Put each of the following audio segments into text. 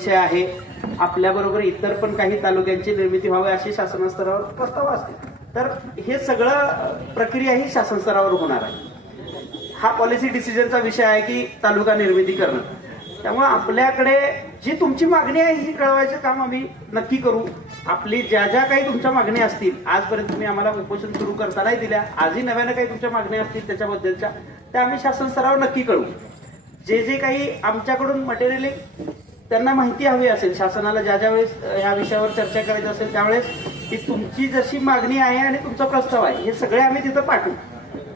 विषय आहे. आपल्याबरोबर इतर पण काही तालुक्यांची निर्मिती व्हावी अशी शासन स्तरावर प्रस्ताव असतील तर हे सगळं प्रक्रिया ही शासन स्तरावर होणार आहे. हा पॉलिसी डिसिजनचा विषय आहे की तालुका निर्मिती करणं. त्यामुळे आपल्याकडे जी तुमची मागणी आहे ही कळवायचं काम आम्ही नक्की करू. आपली ज्या ज्या काही तुमच्या मागण्या असतील, आजपर्यंत तुम्ही आम्हाला उपोषण सुरू करतानाही दिल्या, आजही नव्यानं काही तुमच्या मागण्या असतील त्याच्याबद्दलच्या त्या आम्ही शासन स्तरावर नक्की कळवू. जे जे काही आमच्याकडून मटेरियल त्यांना माहिती हवी असेल, शासनाला ज्या ज्या वेळेस या विषयावर चर्चा करायची असेल त्यावेळेस ती तुमची जशी मागणी आहे आणि तुमचा प्रस्ताव आहे हे सगळे आम्ही तिथं पाठवू.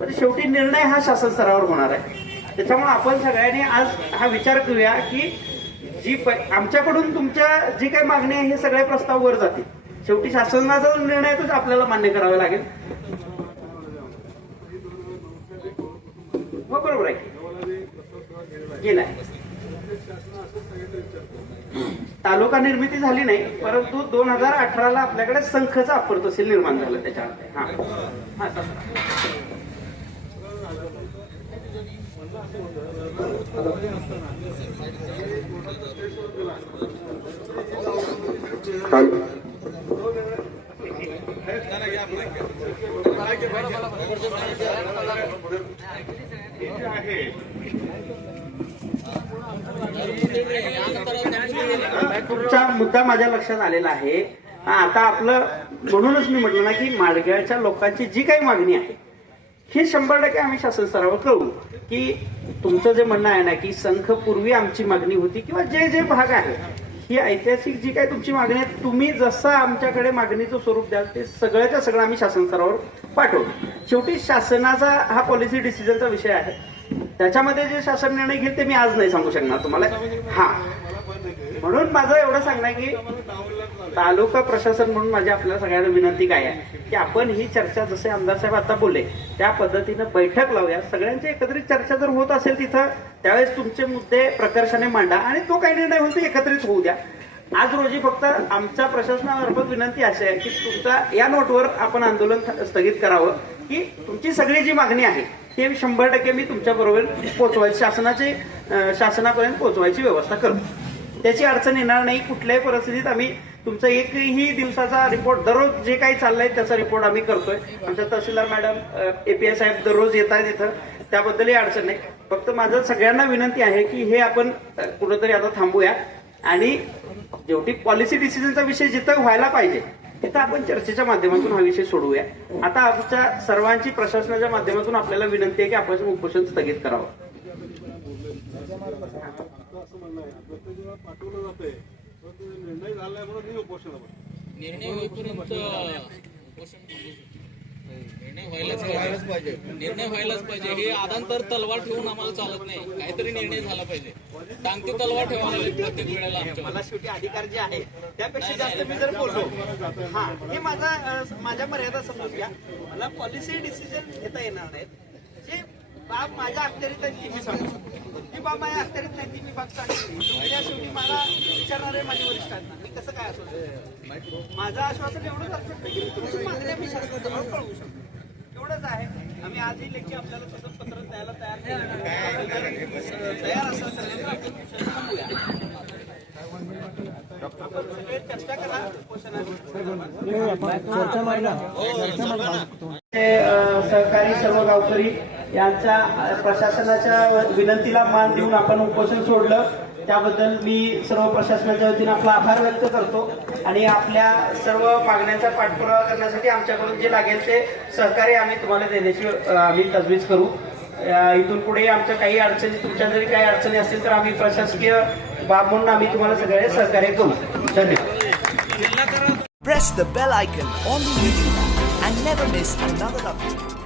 पण शेवटी निर्णय हा शासन स्तरावर होणार आहे. त्याच्यामुळे आपण सगळ्यांनी आज हा विचार करूया की जी आमच्याकडून तुमच्या जी काही मागणी आहे हे सगळे प्रस्ताव वर जातील. शेवटी शासनाचा निर्णय तोच आपल्याला मान्य करावा लागेल. हो बरोबर आहे. गेलाय तालुका निर्मिती झाली नाही, परंतु 2018ला आपल्याकडे संखचं अप्पर तहसील निर्माण झालं त्याच्यामध्ये. हा तुमचा मुद्दा माझ्या लक्षात आलेला आहे. आता आपलं म्हणूनच मी म्हटलं ना की माडगावच्या लोकांची जी काही मागणी आहे हे 100% आम्ही शासन स्तरावर कळवू. की तुमचं जे म्हणणं आहे ना की संख पूर्वी आमची मागणी होती किंवा जे जे भाग आहे ही ऐतिहासिक जी काही तुमची मागणी आहे तुम्ही जसं आमच्याकडे मागणीचं स्वरूप द्याल ते सगळ्याच्या सगळं आम्ही शासन स्तरावर पाठवू. शेवटी शासनाचा हा पॉलिसी डिसिजनचा विषय आहे. त्याच्यामध्ये जे शासन निर्णय घेईल ते मी आज नाही सांगू शकणार तुम्हाला. हा म्हणून माझं एवढं सांगणं आहे की तालुका प्रशासन म्हणून माझी आपल्या सगळ्यांना विनंती काय आहे की आपण ही चर्चा जसे आमदार साहेब आता बोलले त्या पद्धतीनं बैठक लावूया. सगळ्यांची एकत्रित चर्चा जर होत असेल तिथं त्यावेळेस तुमचे मुद्दे प्रकर्षाने मांडा आणि तो काही निर्णय होईल तो एकत्रित होऊ द्या. आज रोजी फक्त आमच्या प्रशासनामार्फत विनंती अशी आहे की तुमचा या नोटवर आपण आंदोलन स्थगित करावं की तुमची सगळी जी मागणी आहे ते 100% मी तुमच्या बरोबर पोहोचवायची शासनापर्यंत पोहोचवायची व्यवस्था करू. त्याची अडचण येणार नाही. कुठल्याही परिस्थितीत आम्ही तुमचा एकही दिवसाचा रिपोर्ट दररोज जे काही चाललंय त्याचा रिपोर्ट आम्ही करतोय. आमच्या तहसीलदार मॅडम API साहेब दररोज येत आहेत तिथं, त्याबद्दलही अडचण नाही. फक्त माझं सगळ्यांना विनंती आहे की हे आपण कुठेतरी आता थांबूया आणि जेवढी पॉलिसी डिसिजनचा विषय जिथं व्हायला पाहिजे तिथं आपण चर्चेच्या माध्यमातून हा विषय सोडवूया. आता आमच्या सर्वांची प्रशासनाच्या माध्यमातून आपल्याला विनंती आहे की आपण उपोषण स्थगित करावं. निर्णय होईपर्यंत निर्णय व्हायलाच पाहिजे. हे आदांतर तलवार ठेवून आम्हाला चालत नाही. काहीतरी निर्णय झाला पाहिजे. टांगती तलवार ठेवायला लागेल प्रत्येक वेळेला. मला शेवटी अधिकार जे आहे त्यापेक्षा जास्त मी जर बोललो हा हे माझ्या मर्यादा समजून घ्या. मला पॉलिसी डिसिजन घेता येणार नाहीत. जे बाब माझ्या अखत्यारीत आहे ती मी सांगू शकतो. ती बाब माझ्या अखत्यारीत नाही ती मी बाब सांगतो. शेवटी मला विचारणारे माझे वरिष्ठ आहेत ना, मी कसं काय आश्वासन माझं आश्वासन एवढंच असू शकतं की तुमची मागण्या मी शासनाला कळवू शकतो. एवढंच आहे. आम्ही आजही लेखी आपल्याला तसं पत्र द्यायला तयार असेल चर्चा करा. सहकारी सर्व गावकरी यांच्या प्रशासनाच्या विनंतीला मान देऊन आपण उपोषण सोडलं त्याबद्दल मी सर्व प्रशासनाच्या वतीने आपला आभार व्यक्त करतो. आणि आपल्या सर्व मागण्यांचा पाठपुरावा करण्यासाठी आमच्याकडून जे लागेल ते सहकार्य आम्ही तुम्हाला देण्याची आम्ही तजवीज करू. इथून पुढे आमच्या काही अडचणी तुमच्या जरी काही अडचणी असतील तर आम्ही प्रशासकीय बाब म्हणून आम्ही तुम्हाला सगळे सहकार्य करू. धन्यवाद. Press the bell icon on the YouTube and never miss another update.